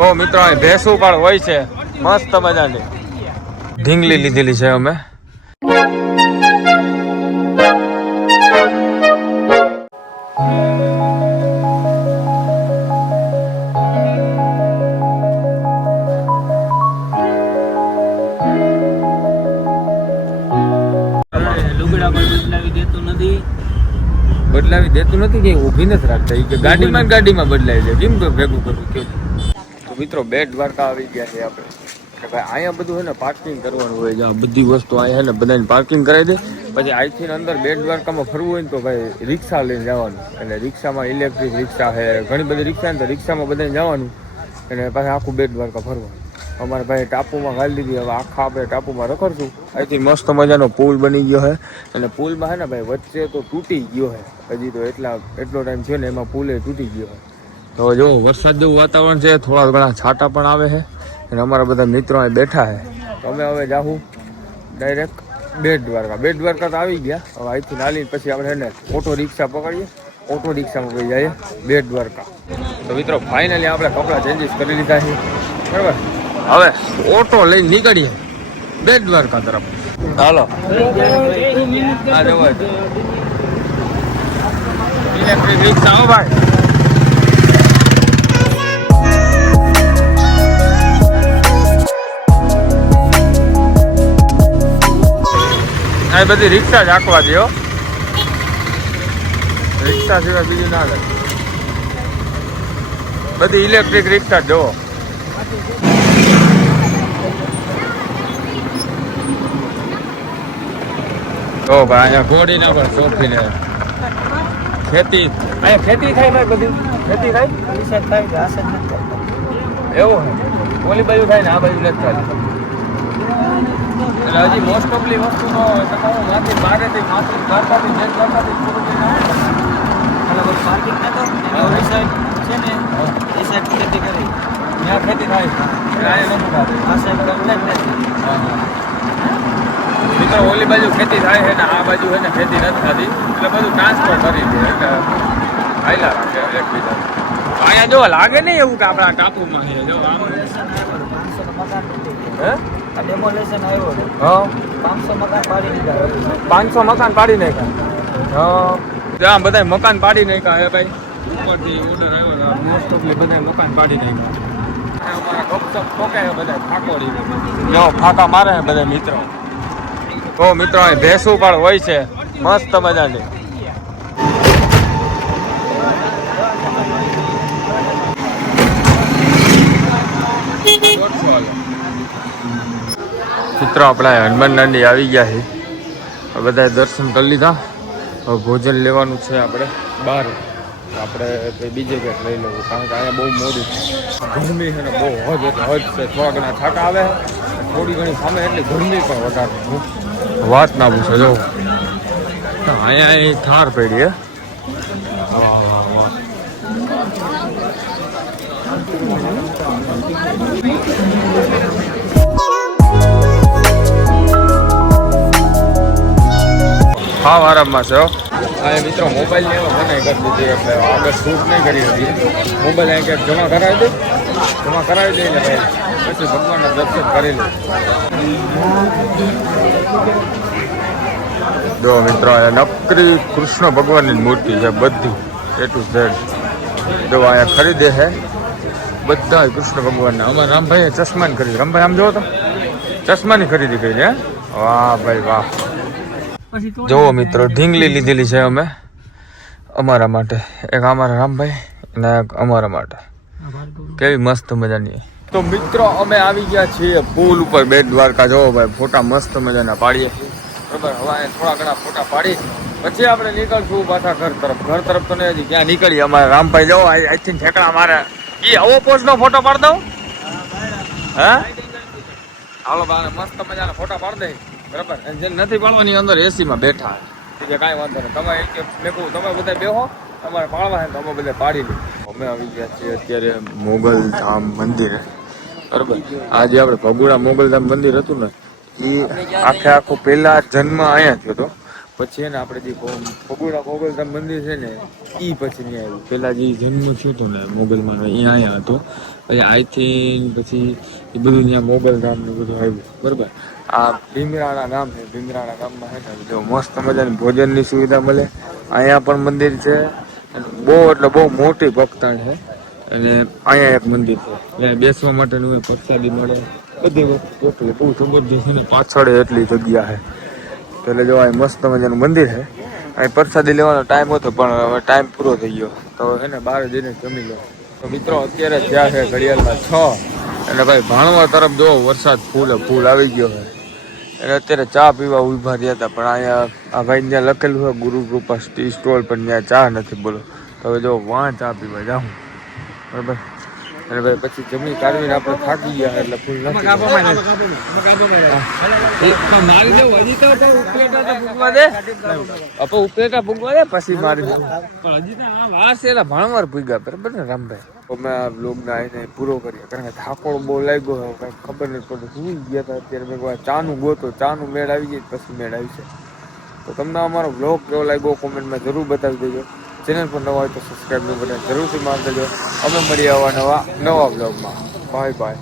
ઓ મિત્રો, અહીં ભેંસું પણ હોય છે. મસ્ત મજાની. ઢીંગલી લીધેલી છે અમે. લુગડા પણ બદલાવી દેતું નથી. બદલાવી દેતું નથી કે ઊભી નથી રાખતા. કે ગાડીમાં ગાડીમાં બદલાવી દે કેમ કે ભેગું કરવું કે તો મિત્રો બે દ્વારકા આવી ગયા છે આપણે. ભાઈ અહીંયા બધું છે ને પાર્કિંગ કરવાનું હોય જ્યાં બધી વસ્તુ અહીંયા છે ને બધાને પાર્કિંગ કરાવી દે. પછી અહીંથી અંદર બેટ દ્વારકામાં ફરવું હોય ને તો ભાઈ રિક્ષા લઈને જવાનું. એટલે રિક્ષામાં ઇલેક્ટ્રિક રિક્ષા છે ઘણી બધી રિક્ષા ને તો રિક્ષામાં બધાને જવાનું. અને પાછા આખું બેટ દ્વારકા ફરવાનું. અમારે ભાઈ ટાપુમાં ગાળી દીધી. હવે આખા આપણે ટાપુમાં રખડશું. અહીંથી મસ્ત મજાનો પુલ બની ગયો છે. અને પુલમાં છે ને ભાઈ, વચ્ચે તો તૂટી ગયો છે. હજી તો એટલા, એટલો ટાઈમ થયો ને એમાં પુલે તૂટી ગયો છે. તો જો વરસાદ જેવું વાતાવરણ છે, થોડા ઘણા છાંટા પણ આવે છે. અને અમારા બધા મિત્રો અહીં બેઠા છે. તો અમે હવે જાહું ડાયરેક્ટ બેટ દ્વારકા. બેટ દ્વારકા તો આવી ગયા. હવે અહીંથી નાલી પછી આપણે એને ઓટો રિક્ષા પકડીએ. ઓટો રિક્ષામાં પછી જઈએ બેટ દ્વારકા. તો મિત્રો ફાઇનલી આપણે કપડાં ચેન્જીસ કરી લીધા છે. બરાબર? હવે ઓટો લઈને નીકળીએ. બે દ્વારકા તરફ. હાલો. ઇલેક્ટ્રિક રિક્ષા હો ભાઈ. આ બધી રિક્ષા જ આંકવા દો રિક્ષા સિવાય બીજું ના બધી ઇલેક્ટ્રિક રિક્ષા જ જોવો તો ભાઈ અહીંયા ઘોડીના પણ શોખીન ને ખેતી અહીંયા ખેતી થાય ભાઈ બધી? ખેતી થાય? પૈસા થાય ઘાસ જ નથી એવું છે ઓલી બાજુ થાય ને આ બાજુ નથી થતી એટલે હજી મોસ્ટ ઓફલી વસ્તુ તો તમારું માંથી બહારેથી માથું દ્વારકાથી બેટ દ્વારકાથી પૂરું થઈને આવે ને. એટલે નતો, એની ઓલી side છે ને, એ side ખેતી કરી. ત્યાં ખેતી થાય. મિત્રો ઓલી બાજુ ખેતી થાય છે ને આ બાજુ છે ને ખેતી નથી થતી. એટલે બધું ટ્રાન્સફર કરી દે. એટલે હાયલા રાખે એકબીજા. અહીંયા જો લાગે નહીં એવું કે આપણા ટાપુમાં છે. જો આમ. પાંચસો મકાન પાડી નાખ્યા. બધા મકાન પાડી નાખ્યા હે ભાઈ. ઉપરથી ઓર્ડર આવ્યો મોસ્ટ ઓફલી બધા મકાન પાડી નાખ્યા. અમારા ગપસપ ઠોકે બધા ફાકોડી જો ફાકા મારે બધા મિત્રો. તો મિત્રો અહીં ભેંસું પણ હોય છે. મસ્ત મજાની. મિત્રો આપણા હનુમાન દાંડી આવી ગયા છે બધા બધાએ દર્શન કરી લીધા. હવે ભોજન લેવાનું છે આપણે બહાર. આપણે કંઈ બીજે કંઈક લઈ લેવું, કારણ કે અહીંયા બહુ મોડું છે. ગરમી છે બહુ હજ એટલે હજ છે, થોડા ઘણા છાંટા આવે, થોડી ઘણી સામે, એટલે ગરમી પણ વધારે વાત ના પૂછો, જો. અહીંયા અહીં ઠાર પડી, હે. હા આરામમાં છે હો. હા મિત્રો મોબાઈલ ને મને કરી દીધી એટલે આગળ શૂટ નહીં કરી હતી મોબાઈલ અહીં ક્યાંક જમા કરાવી દે. જમા કરાવી દે ને ભાઈ, પછી ભગવાનના દર્શન કરી લે. જો મિત્રો એ નકરી કૃષ્ણ ભગવાનની મૂર્તિ છે, બધી. એ ટુ ઝેડ જો અહીંયા ખરીદે છે, બધા કૃષ્ણ ભગવાનના. અમારા રામભાઈએ ચશ્માની ખરીદી. રામભાઈ, આમ જોવો તો. ચશ્માની ખરીદી કરી, હે? વાહ, ભાઈ, વાહ. પછી તો જોવો મિત્રો ઢીંગલી લીધેલી છે અમે. અમારા માટે. એક અમારા રામભાઈ અને એક અમારા માટે. કેવી મસ્ત મજાની. તો મિત્રો અમે આવી ગયા છીએ પુલ ઉપર બેટ દ્વારકા. જોવો ભાઈ ફોટા મસ્ત મજાના પાડીએ. બરાબર હવે થોડા ઘણા ફોટા પાડી. પછી આપણે નીકળશું પાછા ઘર તરફ. ઘર તરફ તો નહીં હજી ક્યાં નીકળીએ? અમારા રામભાઈ જવો આઈ આજથી ઠેકડા મારે. એ આવો પોસ્ટ નો ફોટો પાડ દઉં? હે? હાલો મસ્ત મજાના ફોટા પાડી દે. બરાબર? જે નથી પાડવાની અંદર એસીમાં બેઠા એટલે કાંઈ વાંધો નહીં. તમે એક મેં કહું તમે બધા બેહો તમારે પાડવા છે તો અમે બધા પાડી લઈએ. અમે આવી ગયા છીએ અત્યારે મોગલ ધામ મંદિર. બરાબર? આજે આપણે ભગુડા મોગલ ધામ મંદિર હતું ને એ આખે આખો પહેલા જન્મ અહીંયા થયો હતો. પછી એને આપણે જે પગોડા મોગલધામ મંદિર છે ને એ પછી નહીં આવ્યું. પહેલાં જે જન્મ થયો હતો ને મોગલમાં અહીંયા અહીંયા હતો. પછી આઈ થિંક પછી એ બધું ત્યાં મોગલધામ ને બધું આવ્યું. બરાબર? આ ભીમરાણા ગામ છે, ભીમરાણા ગામમાં છે ને જો મસ્ત મજાની ભોજનની સુવિધા મળે. અહીંયા પણ મંદિર છે. બહુ એટલે બહુ મોટી ભક્તાણ છે. અને અહીંયા એક મંદિર છે. ત્યાં બેસવા માટેનું પ્રસાદી મળે. બધી વસ્તુ એટલે બહુ જબરજસ્ત છે પાછળ એટલી જગ્યા છે. એટલે જો અહીં મસ્ત મજાનું મંદિર છે. અહીં પ્રસાદી લેવાનો ટાઈમ હતો, પણ હવે ટાઈમ પૂરો થઈ ગયો. તો છે ને બહાર જઈને જમી લો. તો મિત્રો, અત્યારે થયા છે ઘડિયાળમાં છ. અને ભાઈ, ભાણવા તરફ જો વરસાદ ફૂલ ફૂલ આવી ગયો છે. એટલે અત્યારે ચા પીવા ઊભા રહ્યા હતા, પણ અહીંયા આ ભાઈ ત્યાં લખેલું છે, ગુરુ કૃપા સ્ટોલ, પણ ત્યાં ચા નથી, બોલો. હવે જો વાં ચા પીવા જાઉં. બરાબર? અને ભાઈ પછી જમી કાઢવીને આપણે થાકી ગયા એટલે ફૂલ નથી ઉપલેટા તો દે. પછી મારી ભણવાર ભૂગ્યા બરાબર ને રામભાઈ? અમે આ બ્લોગને આવીને પૂરો કર્યો. કારણ કે થાકોડ બહુ લાગ્યો કાંઈ ખબર નથી પડતી સુઈ ગયા હતા અત્યારે મેં ચાનું ગોતો ચાનું મેળ આવી ગઈ પછી મેળ આવી છે. તો તમને અમારો બ્લોગ કેવો લાગ્યો કોમેન્ટમાં જરૂર બતાવી દેજો. ચેનલ પર નવા હોય તો સબસ્ક્રાઈબ ન બટન જરૂરથી માર દેજો. અમે મળીએ આવા નવા નવા બ્લોગમાં બાય બાય